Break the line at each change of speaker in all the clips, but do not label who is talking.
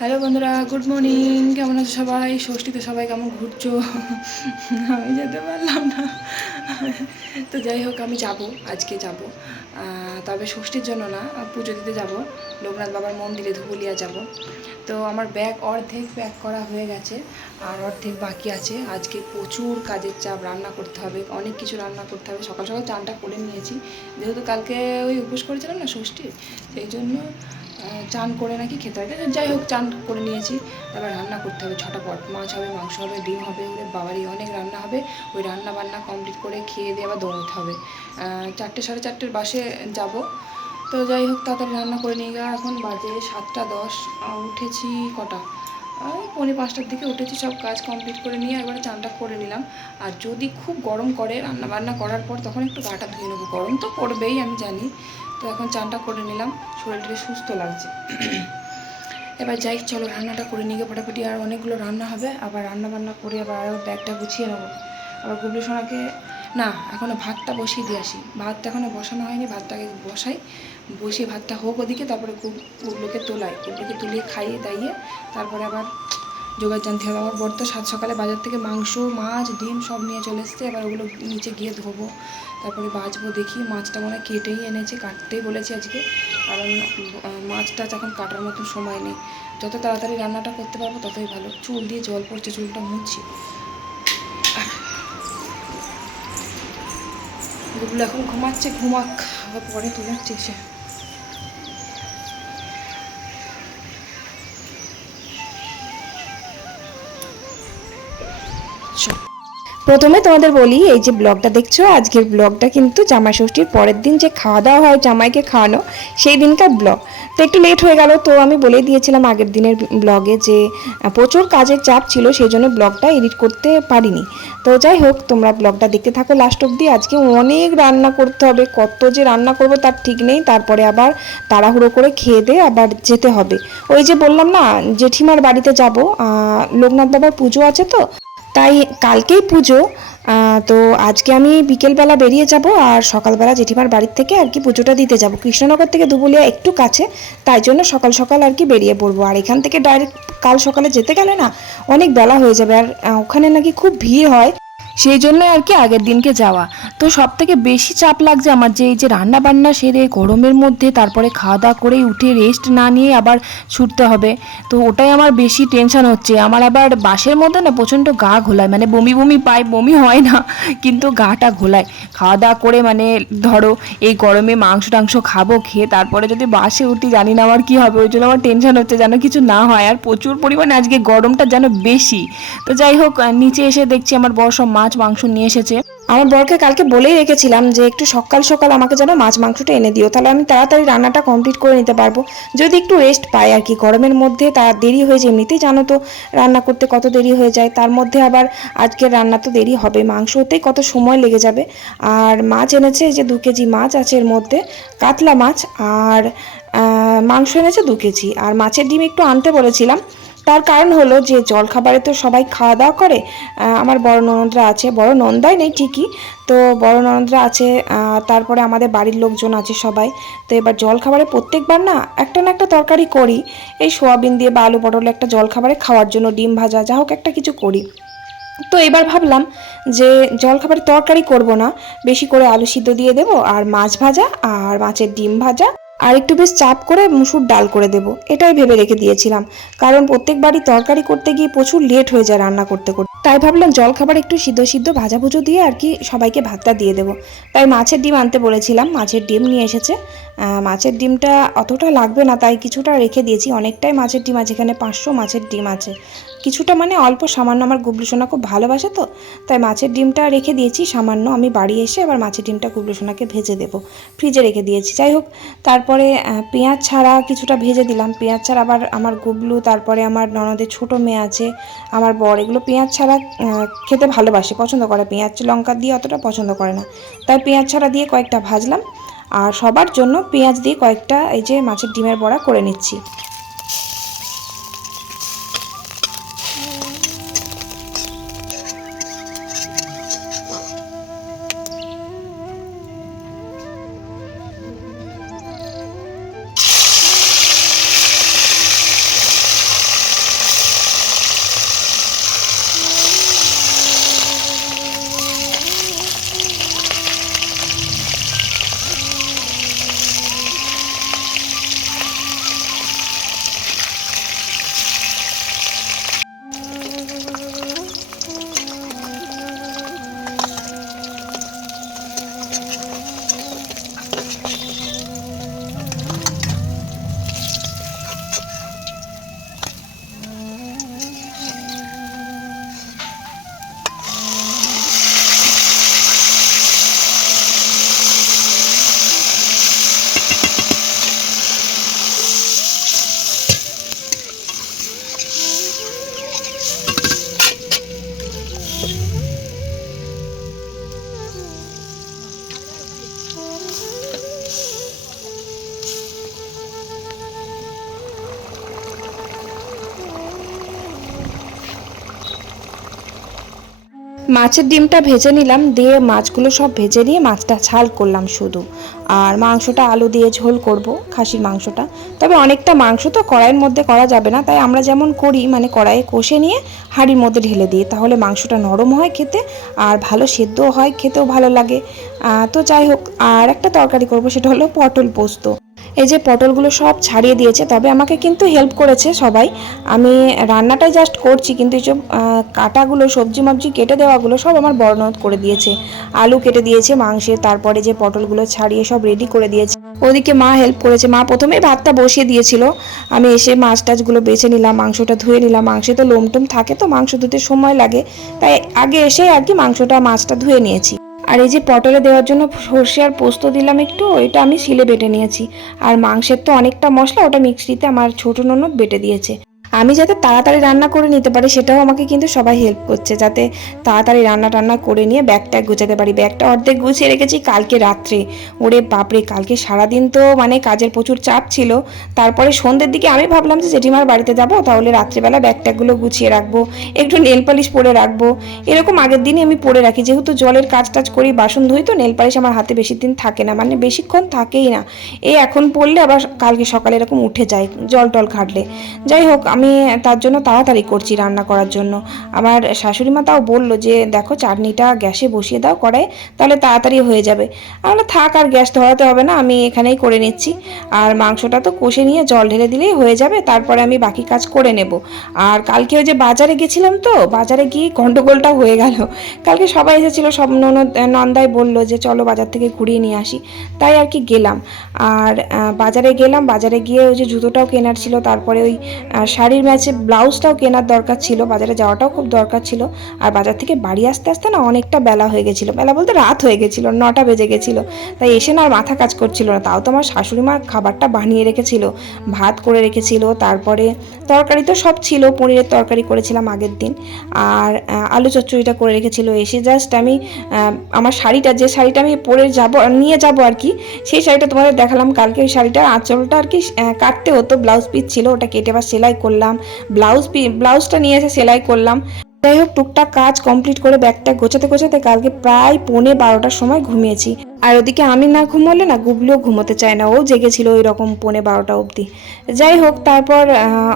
Hello বন্ধুরা, good morning. কেমন আছো সবাই? ষষ্ঠীতে সবাই কেমন ঘুরছো? আমি যেতে পারলাম না। তো যাই হোক, আমি যাব, আজকে যাব। তবে ষষ্ঠীর জন্য না, পুজো দিতে যাব। লোকনাথ বাবার মন্দিরে ধুবুলিয়া যাব। তো আমার ব্যাগ অর্ধেক প্যাক করা হয়ে গেছে, আর অর্ধেক বাকি আছে। আজকে প্রচুর কাজের চাপ, রান্না করতে হবে, অনেক কিছু রান্না করতে হবে। সকাল সকাল চানটা করে নিয়েছি। যেহেতু কালকে ওই উপোস করেছিলাম না ষষ্ঠী সেই জন্য চান করে নাকি খেতে হয় যাই হোক, চান করে নিয়েছি। তারপর রান্না করতে হবে ছটা পট মাছ হবে, মাংস হবে, ডিম হবে বাবারই অনেক রান্না হবে। ওই রান্না বান্না কমপ্লিট করে খেয়ে দিয়ে আবার দৌড়তে হবে। চারটে, সাড়ে চারটের বাসে যাব। তো যাই হোক, তাড়াতাড়ি রান্না করে নিয়ে গেলাম। এখন বাজে সাতটা দশ। উঠেছি কটা? পৌনে পাঁচটার দিকে উঠেছি, সব কাজ কমপ্লিট করে নিয়ে একবারে চানটা করে নিলাম। আর যদি খুব গরম করে রান্না বান্না করার পর, তখন একটু গাটা ধুয়ে নেব। গরম তো পড়বেই, আমি জানি। তো এখন চানটা করে নিলাম। শরীরটা সুস্থ লাগছে। এবার যাই, চলো রান্নাটা করে নিয়ে ফটাফটি। আর অনেকগুলো রান্না হবে। আবার রান্না বান্না করে আবার আরও ব্যাগটা গুছিয়ে নেব। আবার গুবলু সোনাকে না এখনও ভাতটা বসিয়ে দিয়ে আসি। ভাতটা এখনও বসানো হয়নি। ভাতটাকে বসাই। বসিয়ে ভাতটা হোক ওদিকে, তারপরে গুব- গুবলুকে তোলাই। গুবলুকে তুলিয়ে খাইয়ে দাইয়ে তারপরে আবার জোগাড় জানতে হবে। আমার বর তো সাত সকালে বাজার থেকে মাংস, মাছ, ডিম সব নিয়ে চলে এসছে। এবার ওগুলো নিচে গিয়ে ধোবো। তারপরে বাজবো দেখি। মাছটা মনে কেটেই এনেছে, কাটতেই বলেছি আজকে। কারণ মাছ টাছ এখন কাটার মতো সময় নেই। যত তাড়াতাড়ি রান্নাটা করতে পারব ততই ভালো। চুল দিয়ে জল পড়ছে, চুলটা মুছছি গুগলো এখন ঘুমাচ্ছে, ঘুমাক। আবার পরে তোলাচ্ছে সে
প্রথমে তোমাদের বলি, এই যে ব্লগটা দেখছ, আজকের ব্লগটা কিন্তু জামাই ষষ্ঠীর পরের দিন যে খাওয়া দাওয়া হয় জামাইকে খাওয়ানো, সেই দিনকার ব্লগ। তো একটু লেট হয়ে গেল, তো আমি বলে দিয়েছিলাম আগের দিনের ব্লগে যে প্রচুর কাজের চাপ ছিল, সেই জন্য ব্লগটা এডিট করতে পারিনি। তো যাই হোক, তোমরা ব্লগটা দেখতে থাকো লাস্ট অবধি। আজকে অনেক রান্না করতে হবে, কত যে রান্না করব তার ঠিক নেই, তারপরে আবার তাড়াহুড়ো করে খেয়ে দিয়ে আবার যেতে হবে। ওই যে বললাম না, জেঠিমার বাড়িতে যাব লোকনাথ বাবার পুজো আছে তো তাই কালকেই পুজো তো আজকে আমি বিকেলবেলা বেরিয়ে যাব আর সকালবেলা জেঠিমার বাড়ির থেকে আর কি পুজোটা দিতে যাব। কৃষ্ণনগর থেকে দুবুলিয়া একটু কাছে, তাই জন্য সকাল সকাল আর কি বেরিয়ে পড়ব। আর এখান থেকে ডাইরেক্ট কাল সকালে যেতে গেলে না, অনেক বেলা হয়ে যাবে। আর ওখানে নাকি খুব ভিড় হয়। সেই জন্য আর কি আগের দিনকে যাওয়া। তো সব থেকে বেশি চাপ লাগছে আমার যে এই যে রান্না বান্না সেরে গরমের মধ্যে তারপরে খাওয়া দাওয়া করে উঠে রেস্ট না নিয়ে আবার ছুটতে হবে। তো ওটাই আমার বেশি টেনশন হচ্ছে। আমার আবার বাসের মধ্যে না প্রচণ্ড গা ঘোলায়। মানে বমি বমি পায়, বমি হয় না, কিন্তু গাটা ঘোলায়। খাওয়া দাওয়া করে মানে ধরো এই গরমে মাংস টাংস খাব, খেয়ে তারপরে যদি বাসে উঠি জানি না আমার কি হবে। ওই জন্য আমার টেনশন হচ্ছে যেন কিছু না হয়। আর প্রচুর পরিমাণে আজকে গরমটা যেন বেশি। তো যাই হোক নিচে এসে দেখছি আমার বর সব মাছ মাংস নিয়ে এসেছে। আমার বরকে কালকে বলেই রেখেছিলাম যে একটু সকাল সকাল আমাকে যেন মাছ মাংসটা এনে দিও, তাহলে আমি তাড়াতাড়ি রান্নাটা কমপ্লিট করে নিতে পারব। যদি একটু রেস্ট পাই আর কি, গরমের মধ্যে তার দেরি হয়ে যায় এমনিতেই জানো তো, রান্না করতে কত দেরি হয়ে যায়, তার মধ্যে আবার আজকের রান্না তো দেরি হবে, মাংস হতেই কত সময় লেগে যাবে। আর মাছ এনেছে যে দু কেজি মাছ আছে এর মধ্যে, কাতলা মাছ আর মাংস এনেছে দু কেজি। আর মাছের ডিম একটু আনতে বলেছিলাম তার কারণ হলো যে জলখাবারে তো সবাই খাওয়া দাওয়া করে আমার বড় ননদরা আছে, বড় নন্দাই নেই ঠিকই, তো বড় ননদরা আছে তারপরে আমাদের বাড়ির লোকজন আছে সবাই, তো এবার জলখাবারে প্রত্যেকবার না একটা না একটা তরকারি করি, এই সোয়াবিন দিয়ে বা আলু পটল একটা জলখাবারে খাওয়ার জন্য, ডিম ভাজা, যা হোক একটা কিছু করি। তো এবার ভাবলাম যে জলখাবারে তরকারি করব না, বেশি করে আলু সিদ্ধ দিয়ে দেবো, আর মাছ ভাজা, আর মাছের ডিম ভাজা আর একটু বেশ চাপ করে মুসুর ডাল করে দেবো, এটাই ভেবে রেখে দিয়েছিলাম। কারণ প্রত্যেকবারই তরকারি করতে গিয়ে প্রচুর লেট হয়ে যায় রান্না করতে করতে। তাই ভাবলাম জলখাবার একটু সিদ্ধ সিদ্ধ ভাজা ভুজো দিয়ে আর কি সবাইকে ভাতটা দিয়ে দেবো। তাই মাছের ডিম আনতে বলেছিলাম, মাছের ডিম নিয়ে এসেছে। মাছের ডিমটা অতটা লাগবে না, তাই কিছুটা রেখে দিয়েছি। অনেকটাই মাছের ডিম আছে, এখানে পাঁচশো মাছের ডিম আছে। কিছুটা মানে অল্প, সামান্য। আমার গুবলু সোনা খুব ভালোবাসে তো, তাই মাছের ডিমটা রেখে দিয়েছি, সামান্য। আমি বাড়ি এসে আবার মাছের ডিমটা গুবলু সোনাকে ভেজে দেবো, ফ্রিজে রেখে দিয়েছি। যাই হোক, তারপরে পেঁয়াজ ছাড়া কিছুটা ভেজে দিলাম। পেঁয়াজ ছাড়া আবার আমার গুবলু, তারপরে আমার ননদের ছোট মেয়ে আছে, আমার বর, এগুলো পেঁয়াজ ছাড়া খেতে ভালোবাসে, পছন্দ করে। পেঁয়াজ লঙ্কা দিয়ে অতটা পছন্দ করে না। তাই পেঁয়াজ ছাড়া দিয়ে কয়েকটা ভাজলাম, আর সবার জন্য পেঁয়াজ দিয়ে কয়েকটা এই যে মাছের ডিমের বড়া করে নিচ্ছি। মাছের ডিমটা ভেজে নিলাম, দিয়ে মাছগুলো সব ভেজে নিয়ে মাছটা ঝাল করলাম শুধু। আর মাংসটা আলু দিয়ে ঝোল করব, খাসির মাংসটা। তবে অনেকটা মাংস তো কড়াইয়ের মধ্যে করা যাবে না, তাই আমরা যেমন করি মানে কড়াইয়ে কষে নিয়ে হাঁড়ির মধ্যে ঢেলে দিই, তাহলে মাংসটা নরম হয় খেতে আর ভালো সেদ্ধও হয়, খেতেও ভালো লাগে। তো যাই হোক, আর একটা তরকারি করব, সেটা হলো পটল পোস্ত। এই যে পটলগুলো সব ছাড়িয়ে দিয়েছে, তবে আমাকে কিন্তু হেল্প করেছে সবাই। আমি রান্নাটাই জাস্ট করছি, কিন্তু এইসব কাটাগুলো, সবজি মবজি কেটে দেওয়াগুলো সব আমার বর্ণত করে দিয়েছে। আলু কেটে দিয়েছে মাংসের তারপরে যে পটলগুলো ছাড়িয়ে সব রেডি করে দিয়েছে। ওদিকে মা হেল্প করেছে। মা প্রথমেই ভাতটা বসিয়ে দিয়েছিল। আমি এসে মাছ টাছগুলো বেছে নিলাম, মাংসটা ধুয়ে নিলাম। মাংসে তো লোমটুম থাকে তো, মাংস ধুতে সময় লাগে। তাই আগে এসে আর কি মাংসটা, মাছটা ধুয়ে নিয়েছি। আর এই যে পটলে দেওয়ার জন্য সর্ষে আর পোস্ত দিলাম একটু, ওইটা আমি শিলে বেটে নিয়েছি। আর মাংসের তো অনেকটা মশলা, ওটা মিক্সিতে আমার ছোট ননদ বেটে দিয়েছে। আমি যাতে তাড়াতাড়ি রান্না করে নিতে পারি, সেটাও আমাকে কিন্তু সবাই হেল্প করছে, যাতে তাড়াতাড়ি রান্না টান্না করে নিয়ে ব্যাগটা গুছাতে পারি। ব্যাগটা অর্ধেক গুছিয়ে রেখেছি কালকে রাত্রে। ওরে বাপরে, কালকে সারাদিন তো মানে কাজের প্রচুর চাপ ছিল। তারপরে সন্ধ্যের দিকে আমি ভাবলাম যে, জেঠিমার বাড়িতে যাব, তাহলে রাত্রেবেলা ব্যাগ ট্যাগগুলো গুছিয়ে রাখব, একটু নেল পালিশ পরে রাখব। এরকম আগের দিনই আমি পরে রাখি। যেহেতু জলের কাজ টাজ করি, বাসন ধুই তো নেল পালিশ আমার হাতে বেশি দিন থাকে না মানে বেশিক্ষণ থাকেই না। এই এখন পড়লে আবার কালকে সকালে এরকম উঠে যায়, জল টল খাটলে যাই হোক, আমি তার জন্য তাড়াতাড়ি করছি রান্না করার জন্য। আমার শাশুড়ি মা তাও বলল যে দেখো চাটনিটা গ্যাসে বসিয়ে দাও কড়াই তাহলে তাড়াতাড়ি হয়ে যাবে। আমরা থাক আর গ্যাস ধরাতে হবে না আমি এখানেই করে নিচ্ছি। আর মাংসটা তো কষে নিয়ে জল ঢেলে দিলেই হয়ে যাবে তারপরে আমি বাকি কাজ করে নেব। আর কালকে ওই যে বাজারে গেছিলাম তো বাজারে গিয়ে গন্ডগোলটা হয়ে গেল। কালকে সবাই এসেছিল সব ননদ নন্দাই বলল যে চলো বাজার থেকে ঘুরিয়ে নিয়ে আসি। তাই আর কি গেলাম। আর বাজারে গেলাম বাজারে গিয়ে ওই যে জুতোটাও কেনার ছিল তারপরে ওই আহ, শাড়ির ম্যাচে ব্লাউজটাও কেনার দরকার ছিল, বাজারে যাওয়াটাও খুব দরকার ছিল। আর বাজার থেকে বাড়ি আসতে আসতে না অনেকটা বেলা হয়ে গেছিল। বেলা বলতে রাত হয়ে গেছিল, নটা বেজে গেছিল। তাই এসে না আর মাথা কাজ করছিল না। তাও তো আমার শাশুড়ি মা খাবারটা বানিয়ে রেখেছিল, ভাত করে রেখেছিল, তারপরে তরকারি তো সব ছিল, পনিরের তরকারি করেছিলাম আগের দিন। আর আলু চচ্চড়িটা করে রেখেছিল। এসে জাস্ট আমি আমার শাড়িটা, যে শাড়িটা আমি পরে যাব, নিয়ে যাব আর কি, সেই শাড়িটা তোমাদের দেখালাম। কালকে ওই শাড়িটার আঁচলটা আর কি কাটতে হতো, ব্লাউজ পিস ছিল, ওটা কেটে আবার সেলাই করলাম। ব্লাউজ ব্লাউজটা নিয়ে এসে সেলাই করলাম। যাই হোক, টুকটাক কাজ কমপ্লিট করে ব্যাগটা গোছাতে গোছাতে কালকে প্রায় পৌনে বারোটার সময় ঘুমিয়েছি। আর ওদিকে আমি না ঘুমোলে না গুবলিও ঘুমোতে চায় না, ও জেগেছিল ওই রকম পৌনে বারোটা অবধি। যাই হোক, তারপর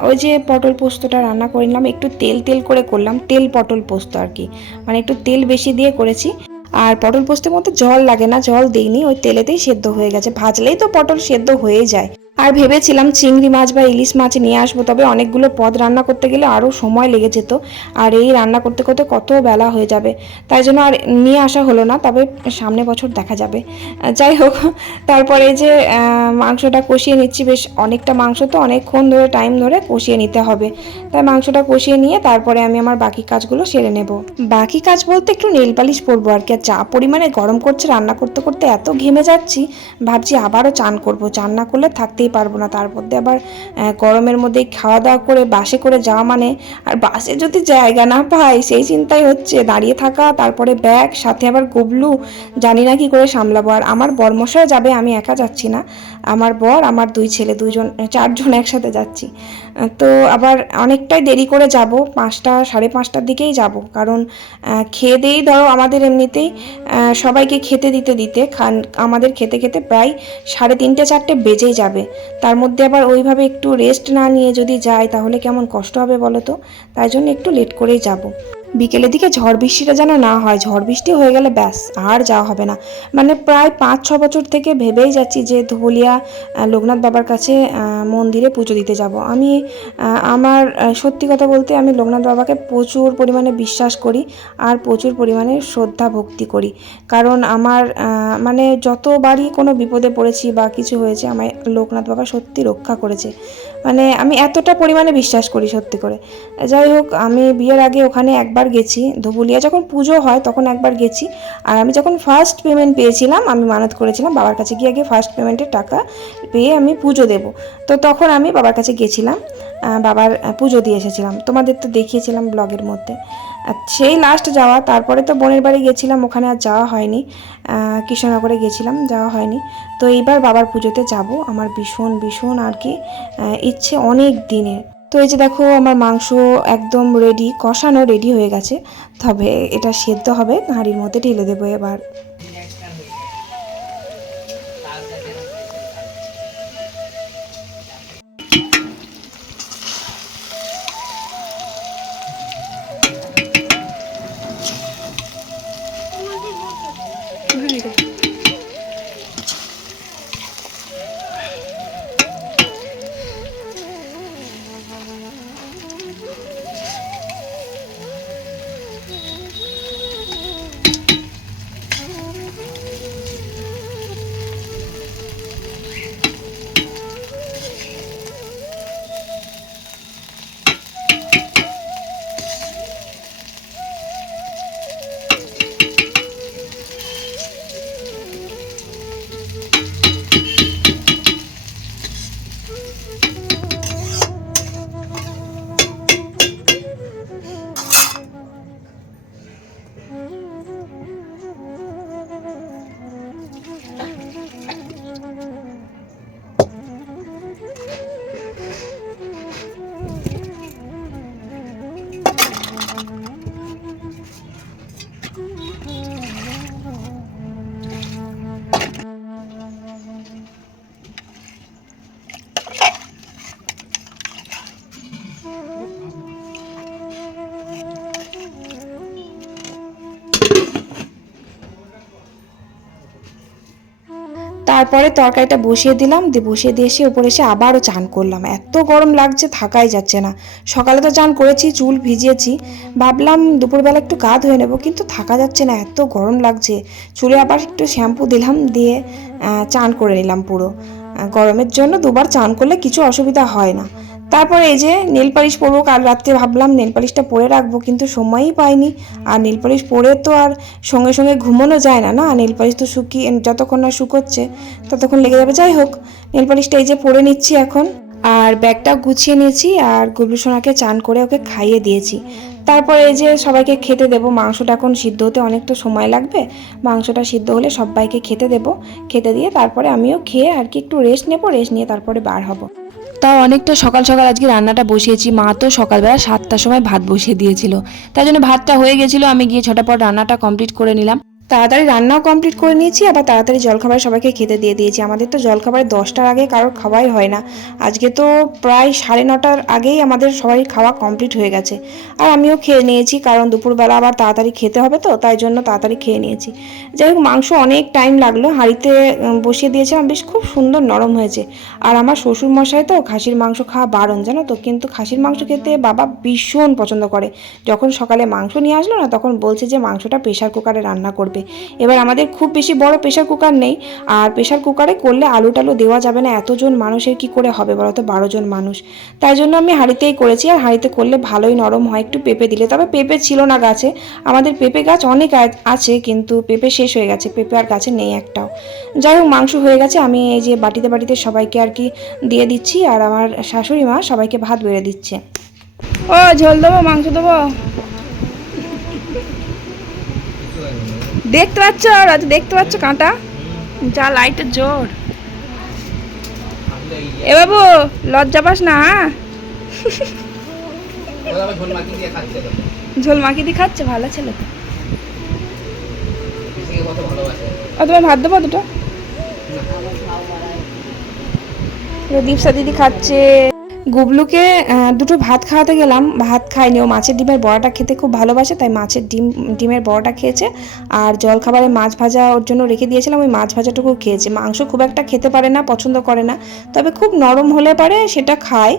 ওই যে পটল পোস্তটা রান্না করে নিলাম, একটু তেল তেল করে করলাম, তেল পটল পোস্ত আর কি। মানে একটু তেল বেশি দিয়ে করেছি। আর পটল পোস্তের মধ্যে জল লাগে না, জল দিইনি, ওই তেলেতেই সেদ্ধ হয়ে গেছে। ভাজলেই তো পটল সেদ্ধ হয়ে যায়। আর ভেবেছিলাম চিংড়ি মাছ বা ইলিশ মাছ নিয়ে আসব, তবে অনেকগুলো পদ রান্না করতে গেলে আরও সময় লেগে যেত। আর এই রান্না করতে করতে কত বেলা হয়ে যাবে, তাই জন্য আর নিয়ে আসা হলো না, তবে সামনে বছর দেখা যাবে। যাই হোক, তারপরে যে মাংসটা কষিয়ে নিচ্ছি, বেশ অনেকটা মাংস তো অনেকক্ষণ ধরে টাইম ধরে কষিয়ে নিতে হবে। তাই মাংসটা কষিয়ে নিয়ে তারপরে আমি আমার বাকি কাজগুলো সেরে নেব। বাকি কাজ বলতে একটু নেল পালিশ পরবো আর কি যা পরিমাণে গরম করছে রান্না করতে করতে এত ঘেমে যাচ্ছি, ভাবছি আবারও চান করব, চান না করলে থাকতেই পারব না। তার মধ্যে আবার গরমের মধ্যে খাওয়া দাওয়া করে, বাসে করে যাওয়া মানে আর বাসে যদি জায়গা না পাই, সেই চিন্তাই হচ্ছে। দাঁড়িয়ে থাকা, তারপরে ব্যাগ, সাথে আবার গুবলু, জানি না কি করে সামলাবো। আর আমার বর্মশয় যাবে, আমি একা যাচ্ছি না। আমার বর, আমার দুই ছেলে, দুইজন, চারজন একসাথে যাচ্ছি। তো আবার অনেকটাই দেরি করে যাব, পাঁচটা, সাড়ে পাঁচটার দিকেই যাব। কারণ খেয়ে দিয়েই ধরো আমাদের এমনিতেই সবাইকে খেতে দিতে দিতে, খান, আমাদের খেতে খেতে প্রায় সাড়ে তিনটে, চারটে বেজেই যাবে। তার মধ্যে আবার ওইভাবে একটু রেস্ট না নিয়ে যদি যাই, তাহলে কেমন কষ্ট হবে বলো তো? তাই জন্য একটু লেট করেই যাব। বিকেলের দিকে ঝড় বৃষ্টিটা যেন না হয়। ঝড় বৃষ্টি হয়ে গেলে ব্যাস, আর যাওয়া হবে না। মানে প্রায় পাঁচ, ছ বছর থেকে ভেবেই যাচ্ছি যে ধুবুলিয়া লোকনাথ বাবার কাছে মন্দিরে পুজো দিতে যাব। আমি আমার সত্যি কথা বলতে আমি লোকনাথ বাবাকে প্রচুর পরিমাণে বিশ্বাস করি আর প্রচুর পরিমাণে শ্রদ্ধা ভক্তি করি। কারণ আমার মানে যতবারই কোনো বিপদে পড়েছি বা কিছু হয়েছে, আমায় লোকনাথ বাবা সত্যি রক্ষা করেছে। মানে আমি এতটা পরিমাণে বিশ্বাস করি সত্যি করে। যাই হোক, আমি বিয়ের আগে ওখানে একবার গেছি, ধুবুলিয়া যখন পুজো হয় তখন একবার গেছি। আর আমি যখন ফার্স্ট পেমেন্ট পেয়েছিলাম, আমি মানত করেছিলাম, বাবার কাছে গিয়ে আগে ফার্স্ট পেমেন্টের টাকা পেয়ে আমি পুজো দেব। তো তখন আমি বাবার কাছে গেছিলাম। বাবার পুজো দিয়ে এসেছিলাম। তোমাদের তো দেখিয়েছিলাম ব্লগের মধ্যে। সেই লাস্ট যাওয়া, তারপরে তো বোনের বাড়ি গেছিলাম, ওখানে আর যাওয়া হয়নি। কৃষ্ণনগরে গেছিলাম, যাওয়া হয়নি। তো এইবার বাবার পুজোতে যাব। আমার ভীষণ ভীষণ আর কি ইচ্ছে অনেক দিনের। তো এই যে দেখো, আমার মাংস একদম রেডি কষানো রেডি হয়ে গেছে। তবে এটা সেদ্ধ হবে, হাঁড়ির মধ্যে ঢেলে দেবো এবার। তারপরে তরকারিটা বসিয়ে দিলাম দিয়ে বসিয়ে দিয়ে এসে উপরে এসে আবারও চান করলাম। এত গরম লাগছে, থাকাই যাচ্ছে না। সকালে তো চান করেছি, চুল ভিজিয়েছি। ভাবলাম দুপুরবেলা একটু গা ধুয়ে নেব, কিন্তু থাকা যাচ্ছে না, এত গরম লাগছে। চুলে আবার একটু শ্যাম্পু দিলাম, দিয়ে চান করে নিলাম পুরো। গরমের জন্য দুবার চান করলে কিছু অসুবিধা হয় না। তারপরে এই যে নেল পালিশ পরবো, কাল রাত্রে ভাবলাম নেল পালিশটা পরে রাখব, কিন্তু সময়ই পাইনি। আর নেল পালিশ পরে তো আর সঙ্গে সঙ্গে ঘুমানো যায় না না? নেল পালিশ তো শুকিয়ে যতক্ষণ না শুকোচ্ছে, ততক্ষণ লেগে যাবে। যাই হোক, নেল পালিশটা এই যে পরে নিচ্ছি এখন। আর ব্যাগটা গুছিয়ে নিয়েছি, আর গুবলু সোনাকে চান করে ওকে খাইয়ে দিয়েছি। তারপরে এই যে সবাইকে খেতে দেবো, মাংসটা এখন সিদ্ধ হতে অনেক তো সময় লাগবে। মাংসটা সিদ্ধ হলে সবাইকে খেতে দেবো। খেতে দিয়ে তারপরে আমিও খেয়ে আর কি একটু রেস্ট নেব রেস্ট নিয়ে তারপরে বার হব।
তাও অনেকটা সকাল সকাল আজকে রান্নাটা বসিয়েছি। মা তো সকালবেলা সাতটার সময় ভাত বসিয়ে দিয়েছিল। তাই জন্য ভাতটা হয়ে গেছিল, আমি গিয়ে ছটা পর রান্নাটা কমপ্লিট করে নিলাম।
তাড়াতাড়ি রান্নাও কমপ্লিট করে নিয়েছি, আবার তাড়াতাড়ি জলখাবার সবাইকে খেতে দিয়ে দিয়েছি। আমাদের তো জলখাবার দশটার আগে কারোর খাওয়াই হয় না। আজকে তো প্রায় সাড়ে নটার আগেই আমাদের সবাই খাওয়া কমপ্লিট হয়ে গেছে। আর আমিও খেয়ে নিয়েছি, কারণ দুপুরবেলা আবার তাড়াতাড়ি খেতে হবে তো, তাই জন্য তাড়াতাড়ি খেয়ে নিয়েছি। যাই হোক, মাংস অনেক টাইম লাগল, হাঁড়িতে বসিয়ে দিয়েছিলাম, বেশ খুব সুন্দর নরম হয়েছে। আর আমার শ্বশুর মশাই তো খাসির মাংস খাওয়া বারণ, জানো তো? কিন্তু খাসির মাংস খেতে বাবা ভীষণ পছন্দ করে। যখন সকালে মাংস নিয়ে আসলো না, তখন বলছে যে মাংসটা প্রেশার কুকারে রান্না করবে। এবার আমাদের খুব বেশি বড় প্রেশার কুকার নেই। আর প্রেশার কুকারে করলে আলু টালু দেওয়া যাবে না। এতজন মানুষের কি করে হবে বলো তো বারো জন মানুষ। তাই জন্য আমি হাঁড়িতেই করেছি। আর হাঁড়িতে করলে ভালোই নরম হয়। একটু পেঁপে দিলে। তবে পেঁপে ছিল না গাছে। আমাদের পেঁপে গাছ অনেক আছে, কিন্তু পেঁপে শেষ হয়ে গেছে। পেঁপে আর গাছে নেই একটাও। যাই হোক, মাংস হয়ে গেছে। আমি এই যে বাটিতে বাটিতে সবাইকে আর কি দিয়ে দিচ্ছি। আর আমার শাশুড়ি মা সবাইকে ভাত বেড়ে দিচ্ছে।
ও, ঝোল দেবো, মাংস দেবো? দেখতে পাচ্ছ? রাজু দেখতে পাচ্ছ কাঁটা? যা লাইটের জোর। এ বাবু লজ্জা পাস না হ্যাঁ?
ঝোল মাখি দিয়ে খাচ্ছে
ভালো ছেলে তো।
পিসিকে কত ভালোবাসে?
ও তোমায় ভাত দেবো দুটো? দীপসা দিদি খাচ্ছে।
গুবলুকে দুটো ভাত খাওয়াতে গেলাম। ভাত খায়নি ও মাছের ডিমের বড়াটা খেতে খুব ভালোবাসে, তাই মাছের ডিম, ডিমের বড়াটা খেয়েছে। আর জলখাবারে মাছ ভাজা ওর জন্য রেখে দিয়েছিলাম। ওই মাছ ভাজাটুকু খেয়েছে। মাংস খুব একটা খেতে পারে না, পছন্দ করে না। তবে খুব নরম হলে পারে, সেটা খায়।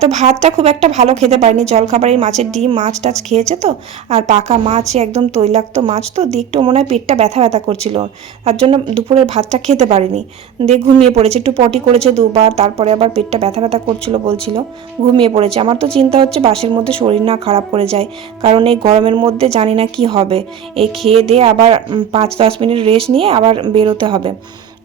তো ভাতটা খুব একটা ভালো খেতে পারেনি। জলখাবারে মাছের ডিম, মাছ টাছ খেয়েছে তো। আর পাকা মাছ একদম তৈলাক্ত মাছ তো। দিয়ে একটু মনে হয় পেটটা ব্যথা ব্যথা করছিল। তার জন্য দুপুরের ভাতটা খেতে পারেনি। দিয়ে ঘুমিয়ে পড়েছে। একটু পটি করেছে দুবার। তারপরে আবার পেটটা ব্যথা ব্যথা করছিল বলছিল, ঘুমিয়ে পড়েছে। আমার তো চিন্তা হচ্ছে বাসের মধ্যে শরীর না খারাপ করে যায়। কারণ এই গরমের মধ্যে জানি না কি হবে। এই খেয়ে দিয়ে আবার পাঁচ দশ মিনিট রেস্ট নিয়ে আবার বেরোতে হবে।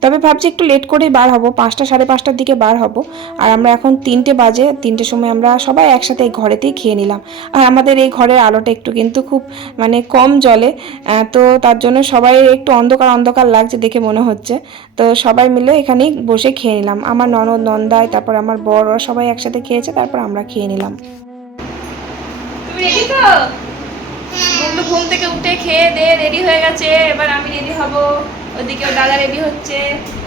তবে ভাবছি একটু লেট করেই বার হব। পাঁচটা, সাড়ে পাঁচটার দিকে বার হব। আর আমরা এখন তিনটে বাজে, তিনটের সময় আমরা সবাই একসাথে এই ঘরেতেই খেয়ে নিলাম। আর আমাদের এই ঘরের আলোটা একটু কিন্তু খুব মানে কম জলে তো তার জন্য সবাই একটু অন্ধকার অন্ধকার লাগছে দেখে মনে হচ্ছে। তো সবাই মিলে এখানেই বসে খেয়ে নিলাম। আমার ননদ নন্দায় তারপর আমার বড় সবাই একসাথে খেয়েছে, তারপর আমরা খেয়ে নিলাম।
রেডি ঘুম থেকে উঠে খেয়ে দে রেডি হয়ে গেছে। এবার আমি রেডি হব। ওদিকে ওর দাদা রেডি হচ্ছে।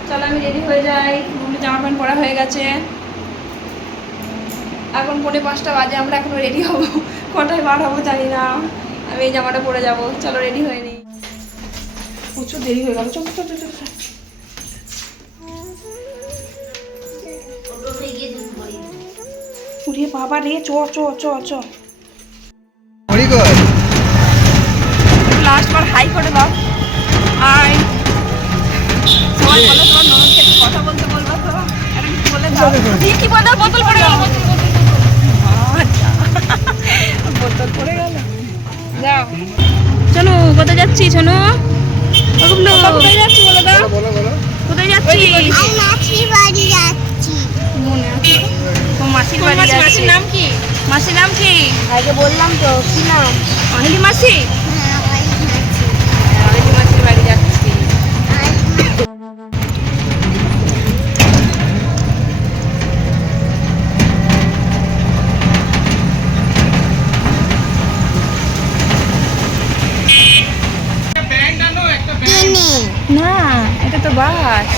চলো আমি রেডি হয়ে যাই। গুন্ডু জামা প্যান্ট পরা হয়ে গেছে। এখন পৌনে পাঁচটা বাজে আমরা এখনও রেডি হব। কটায় বার হব জানি না। আমি এই জামাটা পরে যাব। চলো রেডি হয়ে নিই। প্রচুর দেরি হয়ে গেল। চলো চলো চলো চলো। উড়িয়ে বাবা রে চ চ চ চ। লাস্ট বার হাই করে দাও। আর সবাই বলো তোমার ননদকে কথা বলতে বলব তো। আর একটু বলে দাও। কি বলতে বোতল পড়ে গেল বোতল পড়ে গেল? যাও। চলো কোথায় যাচ্ছি শোনো? কোথায় যাচ্ছি বলে দাও
বলো বলো
কোথায় যাচ্ছি
মাসির বাড়ি যাচ্ছি।
মনে আছে? তো মাসির বাড়ি মাসির নাম কি? মাসির নাম কি?
আগে বললাম তো কি নাম?
মাসি? বাস।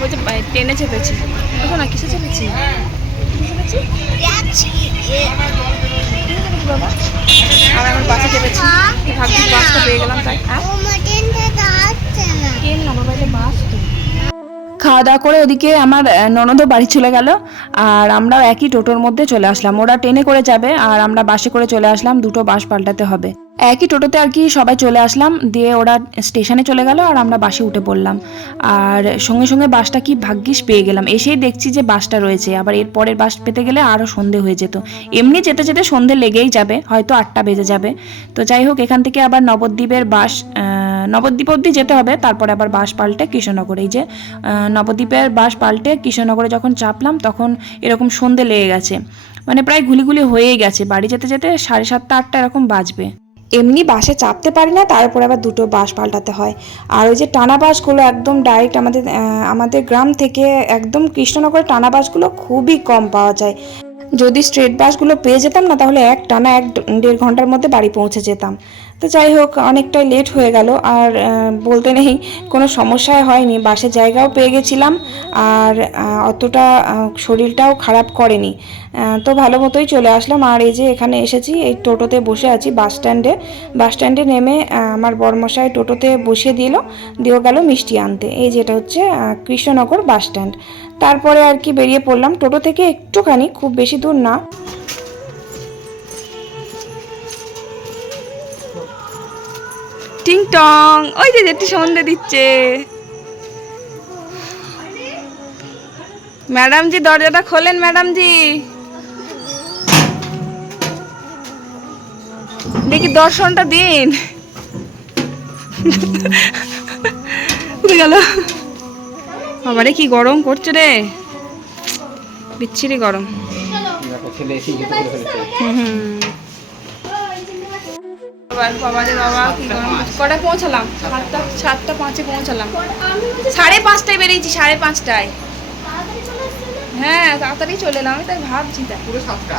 বলছে ট্রেনে চেপেছি। দেখো না, কিসে চেপেছি? বাসে তো
খাওয়া দাওয়া করে ওদিকে আমার ননদও বাড়ি চলে গেল। আর আমরাও একই টোটোর মধ্যে চলে আসলাম। ওরা ট্রেনে করে যাবে, আর আমরা বাসে করে চলে আসলাম। দুটো বাস পাল্টাতে হবে। একই টোটোতে আর কি সবাই চলে আসলাম, দিয়ে ওরা স্টেশনে চলে গেল আর আমরা বাসে উঠে পড়লাম। আর সঙ্গে সঙ্গে বাসটা কি ভাগ্যিস পেয়ে গেলাম। এসেই দেখছি যে বাসটা রয়েছে, আবার এর পরের বাস পেতে গেলে আরও সন্ধে হয়ে যেত। এমনি যেতে যেতে সন্ধে লেগেই যাবে, হয়তো আটটা বেজে যাবে। তো যাই হোক, এখান থেকে আবার নবদ্বীপের বাস নবদ্বীপ অবধি যেতে হবে, তারপরে আবার বাস পাল্টে কৃষ্ণনগর। এই যে নবদ্বীপের বাস পাল্টে কৃষ্ণনগরে যখন চাপলাম, তখন এরকম সন্ধে লেগে গেছে। মানে প্রায় ঘুলিগুলি হয়েই গেছে, বাড়ি যেতে যেতে সাড়ে সাতটা, আটটা এরকম বাজবে। এমনি বাসে চাপতে পারি না, তার উপর আবার দুটো বাস পাল্টাতে হয়। আর ওই যে টানা বাসগুলো একদম ডাইরেক্ট আমাদের আমাদের গ্রাম থেকে একদম কৃষ্ণনগরের টানা বাসগুলো খুবই কম পাওয়া যায়। যদি স্ট্রেট বাসগুলো পেয়ে যেতাম না, তাহলে এক টানা এক দেড় ঘণ্টার মধ্যে বাড়ি পৌঁছে যেতাম। তো যাই হোক, অনেকটাই লেট হয়ে গেল। আর বলতে নেই, কোনো সমস্যাই হয়নি। বাসের জায়গাও পেয়ে গেছিলাম। আর অতটা শরীরটাও খারাপ করেনি। তো ভালো মতোই চলে আসলাম। আর এই যে এখানে এসেছি, এই টোটোতে বসে আছি বাস স্ট্যান্ডে। বাস স্ট্যান্ডে নেমে আমার বরমশাই টোটোতে বসিয়ে দিল। দিয়েও গেল মিষ্টি আনতে। এই যেটা হচ্ছে কৃষ্ণনগর বাস স্ট্যান্ড। তারপরে আর কি বেরিয়ে পড়লাম। টোটো থেকে একটুখানি, খুব বেশি দূর না।
টিং টং ওই যে যেটি সন্ধে দিচ্ছে। ম্যাডাম জি দরজাটা খোলেন ম্যাডাম জি দেখি দর্শনটা দিন। গেল। বাবারে কি গরম করছে রে। বিচ্ছিরি গরম।
দেখো
বাবা রে বাবা কি গরম পৌঁছালাম? সাতটা সাতটা পাঁচে পৌঁছালাম। সাড়ে পাঁচটায় বেরিয়েছি সাড়ে পাঁচটায়। হ্যাঁ তাড়াতাড়ি চলে এলাম আমি তাই ভাবছি তাই।
পুরো সাতটা।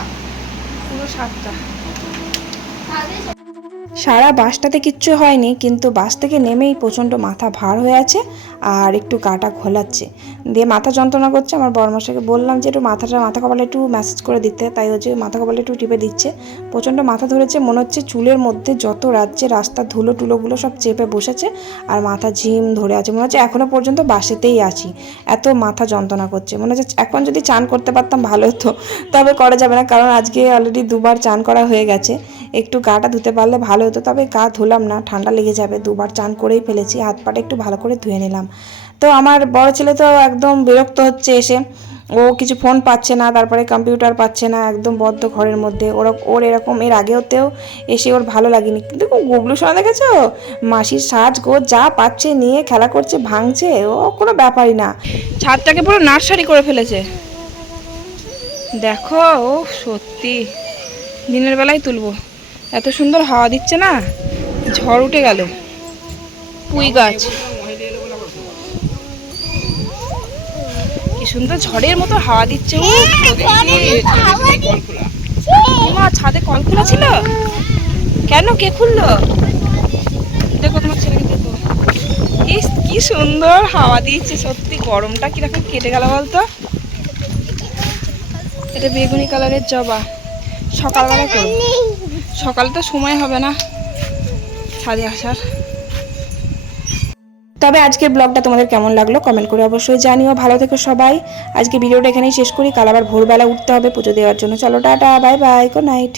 পুরো সাতটা।
সারা বাসটাতে কিচ্ছু হয়নি কিন্তু বাস থেকে নেমেই প্রচণ্ড মাথা ভার হয়ে আছে আর একটু গাটা ঘোলাচ্ছে। দিয়ে মাথা যন্ত্রণা করছে, আমার বরমশাকে বললাম যে একটু মাথাটা, মাথা কপালে একটু ম্যাসেজ করে দিতে। তাই হচ্ছে মাথা কপালে একটু টিপে দিচ্ছে। প্রচণ্ড মাথা ধরেছে, মনে হচ্ছে চুলের মধ্যে যত রাজ্যে রাস্তার ধুলো, টুলোগুলো সব চেপে বসেছে আর মাথা ঝিম ধরে আছে। মনে হচ্ছে এখনও পর্যন্ত বাসেতেই আছি। এত মাথা যন্ত্রণা করছে। মনে হচ্ছে এখন যদি চান করতে পারতাম ভালো হতো, তবে করা যাবে না। কারণ আজকে অলরেডি দুবার চান করা হয়ে গেছে। একটু গাটা ধুতে পারলে ভালো হতো, তবে গা ধুলাম না, ঠান্ডা লেগে যাবে। দুবার চান করেই ফেলেছি। হাত পাটা একটু ভালো করে ধুয়ে নিলাম। তো আমার বড় ছেলে তো একদম বিরক্ত হচ্ছে এসে। ও কিছু ফোন পাচ্ছে না, তারপরে কম্পিউটার পাচ্ছে না, একদম বদ্ধ ঘরের মধ্যে। ওর ওর এরকম, এর আগেওতেও এসে ওর ভালো লাগেনি। কিন্তু গুবলু শোনা দেখেছ? মাসির সাজ গো, যা পাচ্ছে, নিয়ে খেলা করছে, ভাঙছে, ও কোনো ব্যাপারই না। ছাদটাকে পুরো নার্সারি করে ফেলেছে। দেখো ও সত্যি। দিনের বেলায় তুলবো। এত সুন্দর হাওয়া দিচ্ছে না? ঝড় উঠে গেল। পুঁই গাছ কি সুন্দর ঝড়ের মতো হাওয়া দিচ্ছে। ও মা ছাদে কল খোলা ছিল কেন? কে খুললো? দেখো তোমার ছেলেকে দেখো। ইস, কি সুন্দর হাওয়া দিচ্ছে সত্যি গরমটা কীরকম কেটে গেল বলতো? এটা বেগুনি কালারের জবা। সকালবেলা করব সকালে তো সময় হবে না ছাদে আসার। তবে আজকের ব্লগটা তোমাদের কেমন লাগল কমেন্ট করে অবশ্যই জানিও। ভালো থেকো সবাই। আজকে ভিডিওটা এখানেই শেষ করি। কাল আবার ভোরবেলা উঠতে হবে পুজো দেওয়ার জন্য। চলো, tata, bye bye good night